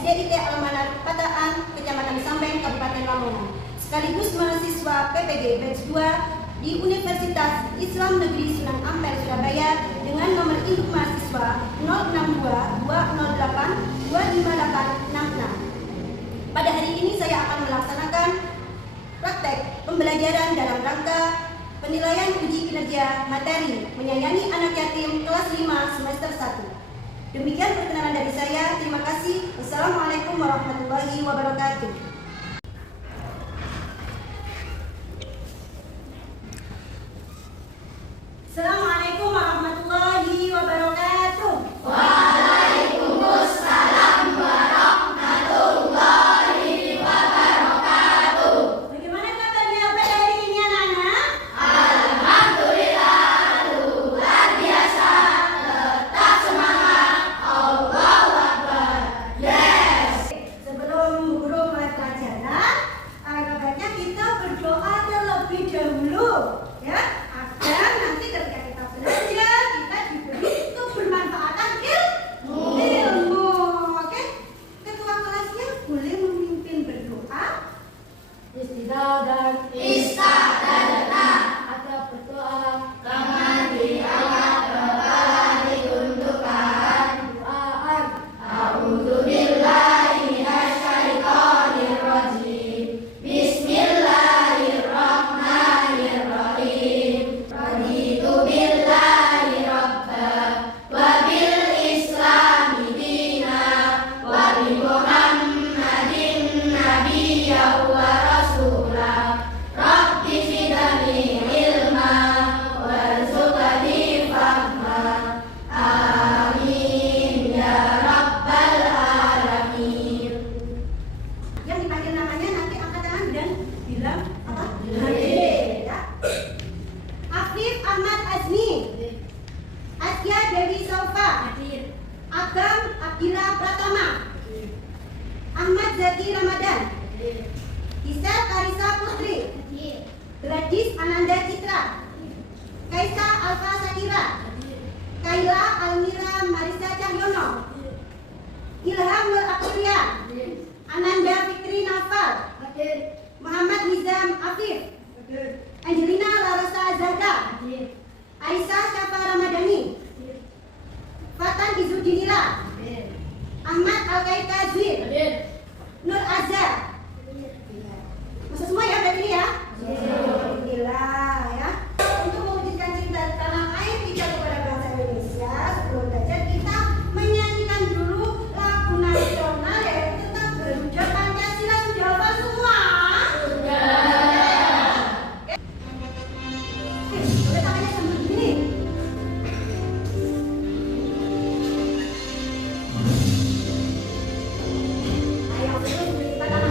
SDIT Almanar Pataan, Kecamatan Samben, Kabupaten Lamongan, sekaligus mahasiswa PPG Batch 2 di Universitas Islam Negeri Sunan Ampel, Surabaya dengan nomor induk mahasiswa 062 208 25866. Pada hari ini saya akan melaksanakan praktek pembelajaran dalam rangka penilaian uji kinerja materi menyayangi anak yatim kelas 5 semester 1. Demikian perkenalan dari saya. Terima kasih. Wassalamualaikum warahmatullahi wabarakatuh. Assalamualaikum warahmatullahi wabarakatuh. Waalaikumsalam warahmatullahi wabarakatuh. Bagaimana kabarnya pada hari ini anak-anak? Alhamdulillah luar biasa. Tetap semangat. Allahu Akbar. Yes. Sebelum guru mulai pelajaran, baiknya kita berdoa terlebih dahulu, ya, agar nanti ketika kita belajar kita diberi kebermanfaatan ilmu. Oke, ketua kelasnya boleh memimpin berdoa. Istighfar dan Istadana. ada berdoa Tangan diangkat, kepala ditundukkan. doaan A'udzubillahi minasyaitonirrajim. Bismillahirrahmanirrahim. Raditu billahi rabba wa bil islami dina wa bi Muhammadin nabiyyan wa rasula. Rabbi zidni ilma warzuqni fahma. Amin ya rabbal alamin. Yang dipanggil namanya nanti angkat tangan dan bilang apa? Hadir. Ya. Afif Ahmad Azmi, Asya Dewi Saufa, Agam Abdillah Pratama, Ahmad Zaki Ramadan, Isa Karisa Putri, Gladys Ananda Citra, Kaisa Alfa Sakira, Kaila Almira Marisa Cahyono, Ilham Nur Aprilia, Ananda Fikri Nafal, Muhammad Nizam Afif, Angelina Larasa Azharda, Aisyah Syafa Ramadhani, Fatan Izudinila, Ahmad Al-Qaika Zwir, Nur Azhar. Masuk semua ya berarti ini ya? Alhamdulillah ya. Untuk mewujudkan cinta tanah air kita kepada bangsa Indonesia, sebelum belajar kita menyanyikan dulu lagu nasional yaitu tentang Garuda Pancasila. Sudah hafal semua? Boleh tangannya sambil begini. Ayo, terus kita tangan.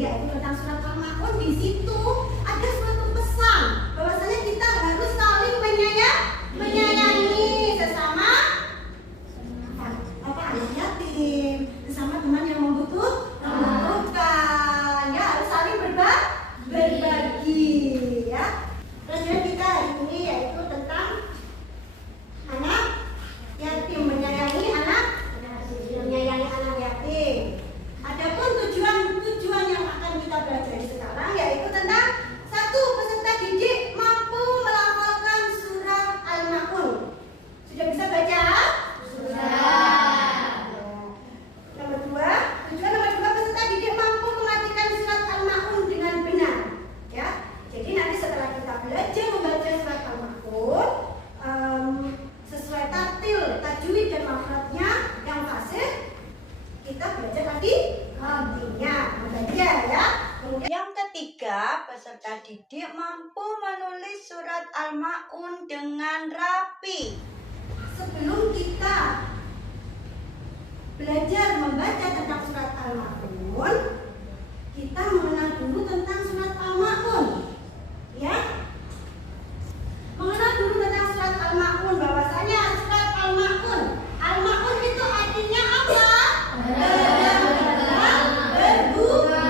yaitu tentang surat Al-Maun, di situ ada suatu pesan bahwasanya kita harus saling menyayangi sesama anak yatim, sesama teman yang membutuhkan, ya harus saling berbagi, ya. Pelajaran kita hari ini yaitu tentang anak yatim, menyayangi anak yatim. Adapun tujuan yang akan kita pelajari sekarang yaitu tentang satu, peserta didik mampu melafalkan surat Al-Maun. Sudah bisa baca? Sudah. Nomor dua, peserta didik mampu mematikan surat Al-Maun dengan benar. Ya, jadi nanti setelah kita belajar membaca surat Al-Maun sesuai tartil, tajwid dan makhrajnya yang fasih, kita belajar artinya, belajar ya. Yang ketiga, peserta didik mampu menulis surat Al-Maun dengan rapi. Sebelum kita belajar membaca tentang surat Al-Maun, kita mengenal dulu tentang surat Al-Maun, ya. Mengenal dulu tentang surat Al-Maun, bahwasanya surat Al-Maun itu artinya apa? Berguna,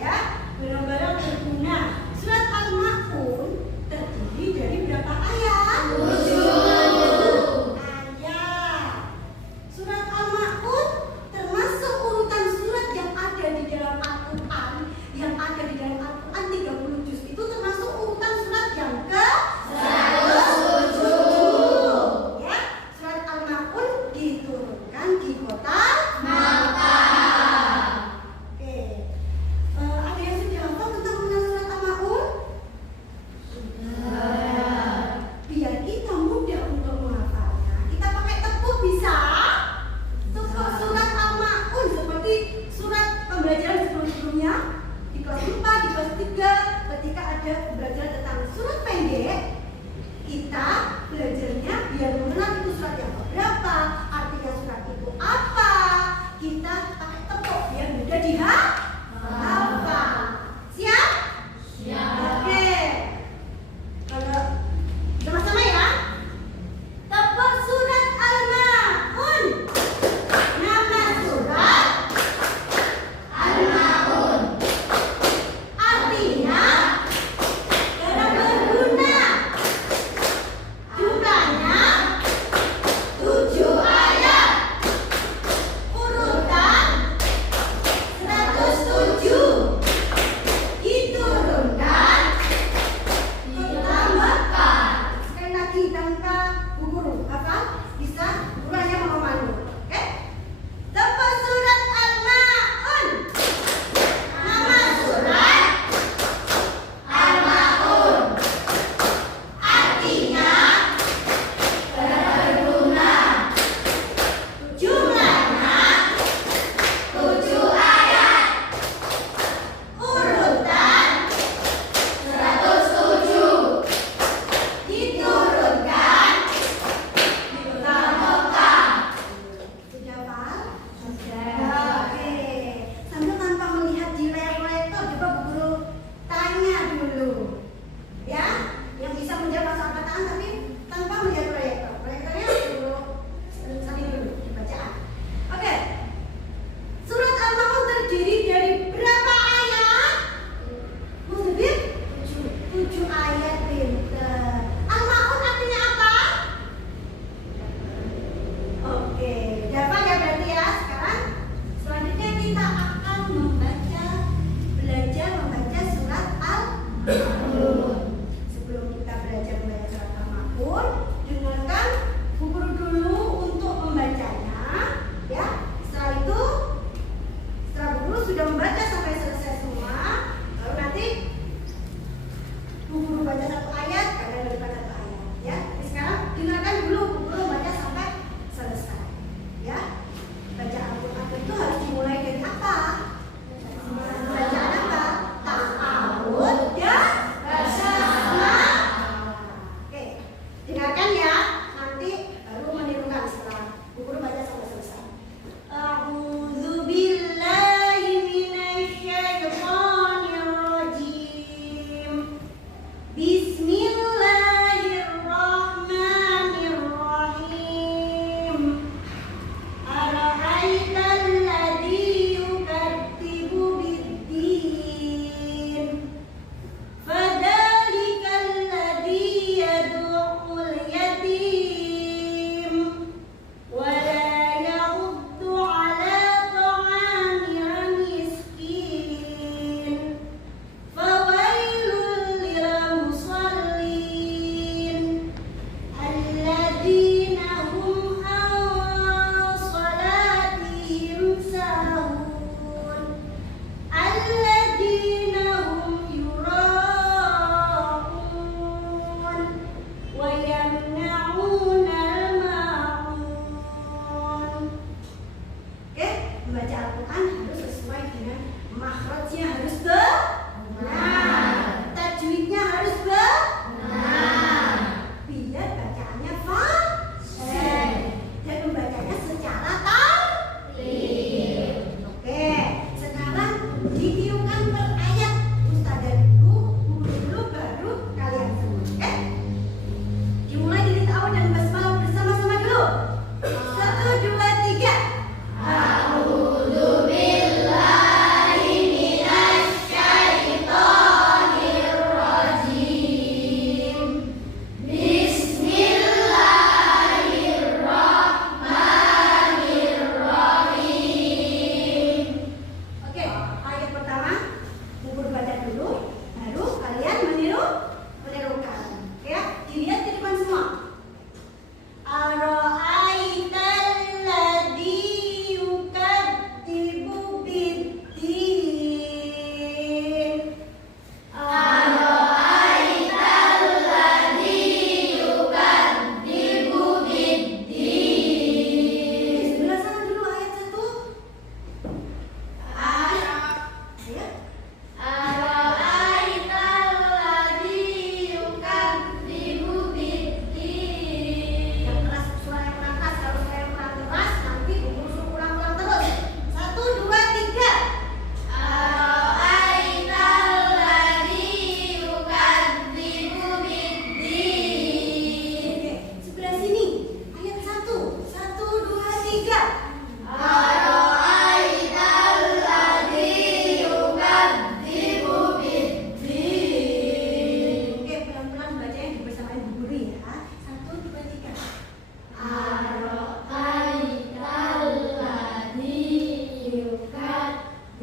ya, benar-benar berguna. Surat Al-Maun terdiri dari berapa ayat? 7 ayat. Surat Al-Maun termasuk urutan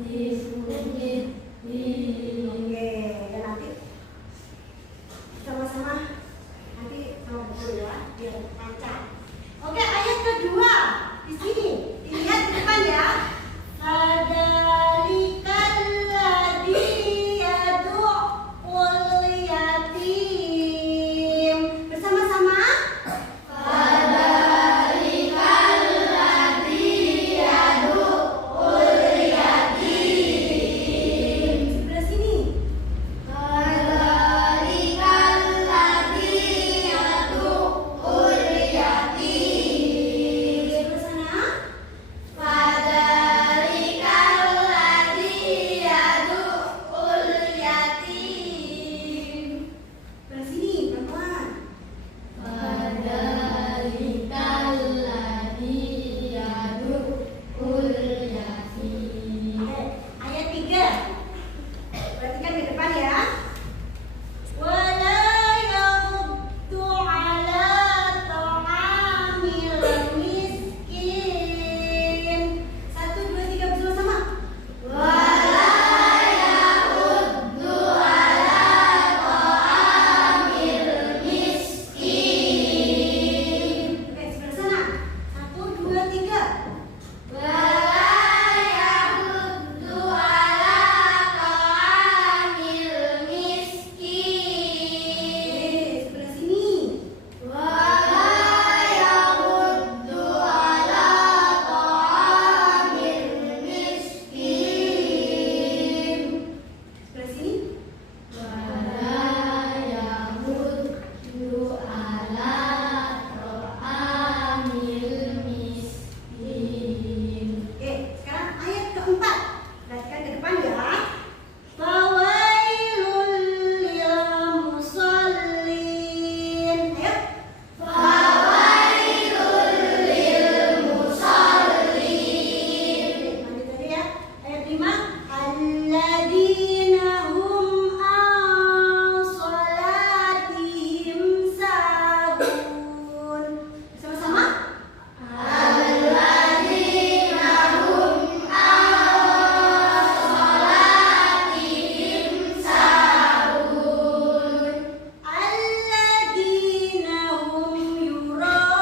Oke, dan nanti sama-sama nanti sama buku ya, biar lancar. Oke, ayat kedua di sini dilihat di depan ya. Fadzalikal ladzi yad'ul yatim. Bersama-sama. Sebelah sini. Sebelah sana. Sebelah sini, pelan-pelan. Oke, ayat 3. Perhatikan ke depan ya. Wala yahuddu ala ta'amil miskin. 1, 2, 3 bersama-sama. Oke, sebelah sana. 1, 2, 3. Oke, sebelah sini. Sebelah sini. Oke, sekarang ayat keempat. Perhatikan ke depan ya. Fawailul lil musallin. Ayo. Lanjut aja ya. Ayat 5. Alladzina hum an sholatihim sahun. Bersama-sama. Alladzina hum yura'un.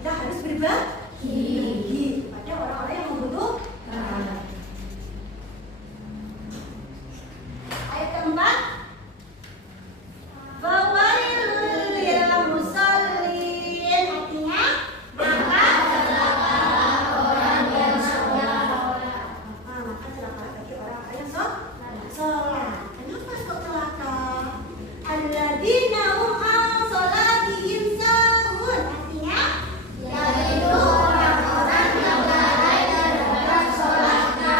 kita harus berbagi pada orang-orang yang membutuhkan. Ayat keempat, fawailul lil musallin, artinya maka celakalah orang yang sholat. Maka celakalah bagi orang-orang yang sholat. Kenapa kok celaka? Alladzina hum an sholatihim sahun, artinya yaitu orang-orang yang lalai terhadap sholatnya.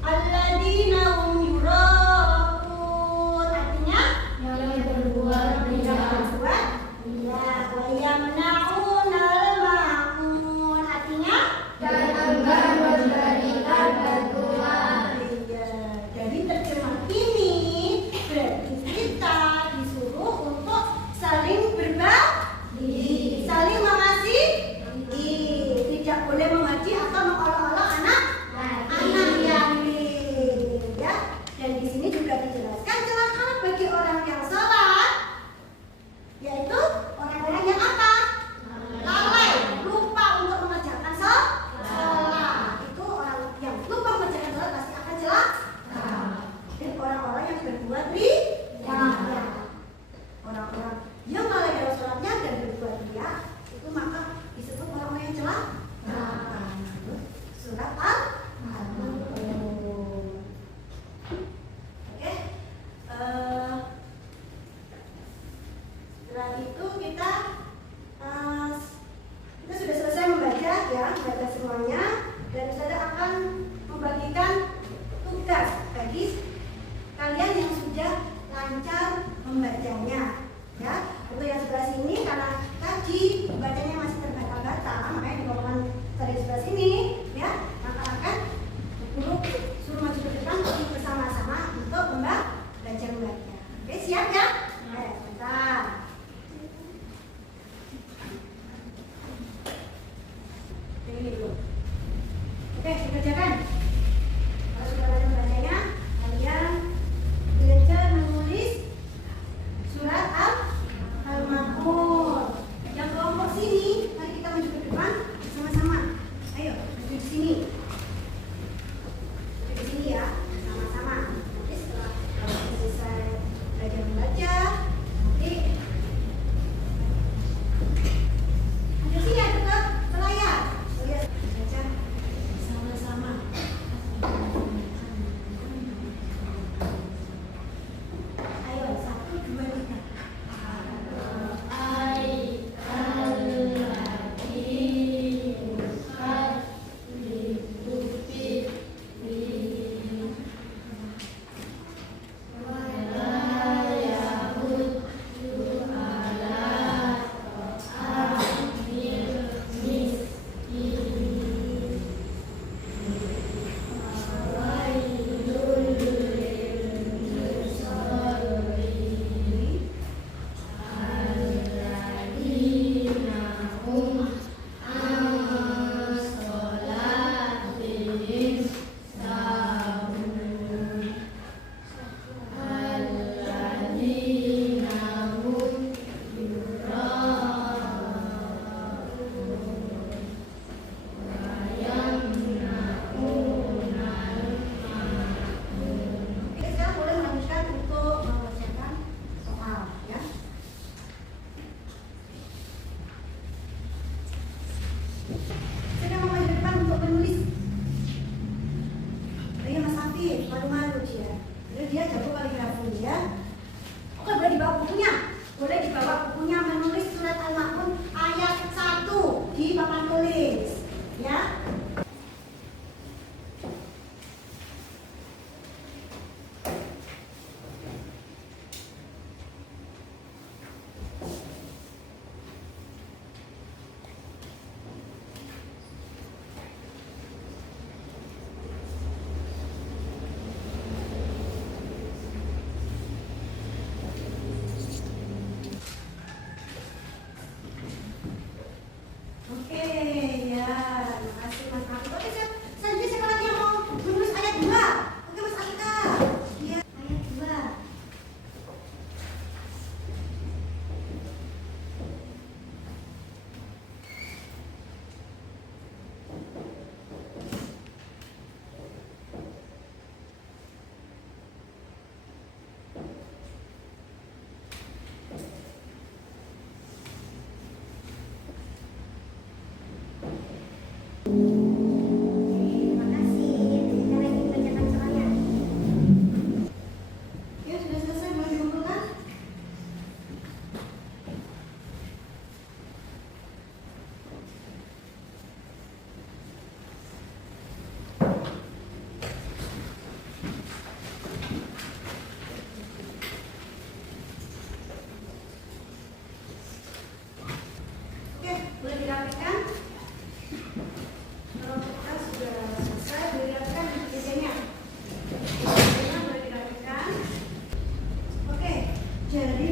Alladzina hum yura'un, artinya yang berbuat berbuat ya, wa yamna'unal ma'un, artinya dan enggan memberikan bantuan. iya. Dari terjemah ini berarti kita disuruh untuk saling berbagi, saling mengasihi, tidak boleh memaki atau mengolok-olok anak yatim, ya. Dan di sini juga dijelaskan celaka bagi orang yang sholat, yaitu orang-orang yang apa? Lalai, lupa untuk mengerjakan sholat. Itu orang yang lupa mengerjakan sholat pasti akan celaka. Dan orang-orang yang berbuat riya, orang-orang yang lalai dalam sholatnya dan berbuat riya, itu maka disebut orang-orang yang celaka. Surat Al-Mulk. Oke, setelah itu kita sudah selesai membaca ya, membaca semuanya, dan saya akan membagikan tugas bagi kalian yang sudah lancar membacanya ya. Untuk yang sebelah sini karena tadi bacanya masih terbata-bata, makanya dibawahkan dari sebelah sini ya, maka akan guru suruh maju ke depan bersama-sama untuk membaca. Oke, siap ya? Bentar. Ini dulu. Oke, dikerjakan. Kalau sudah baca bacanya, kalian belajar menulis surat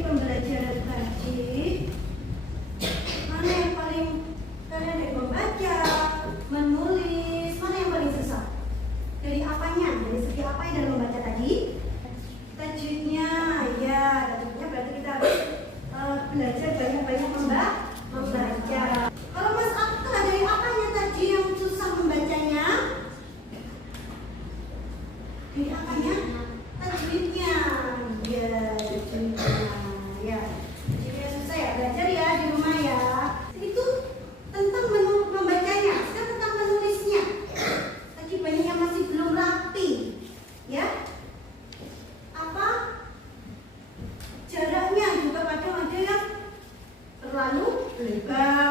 pembelajaran tadi, mana yang paling kalian dari membaca, menulis, mana yang paling susah? Dari apanya? Dari segi apa yang dalam membaca tadi? Tajwidnya, ya, tajwidnya berarti kita harus belajar banyak-banyak membaca. Kalau Mas Akka, dari apanya tadi yang susah membacanya? Dari apanya? Tajwidnya, ya, tajwidnya, ya. Jadi susah ya, belajar ya di rumah ya. Itu tentang membacanya, sekarang tentang menulisnya. Tadi banyak yang masih belum rapi, ya. Apa? Jaraknya juga kadang ada yang terlalu lebar.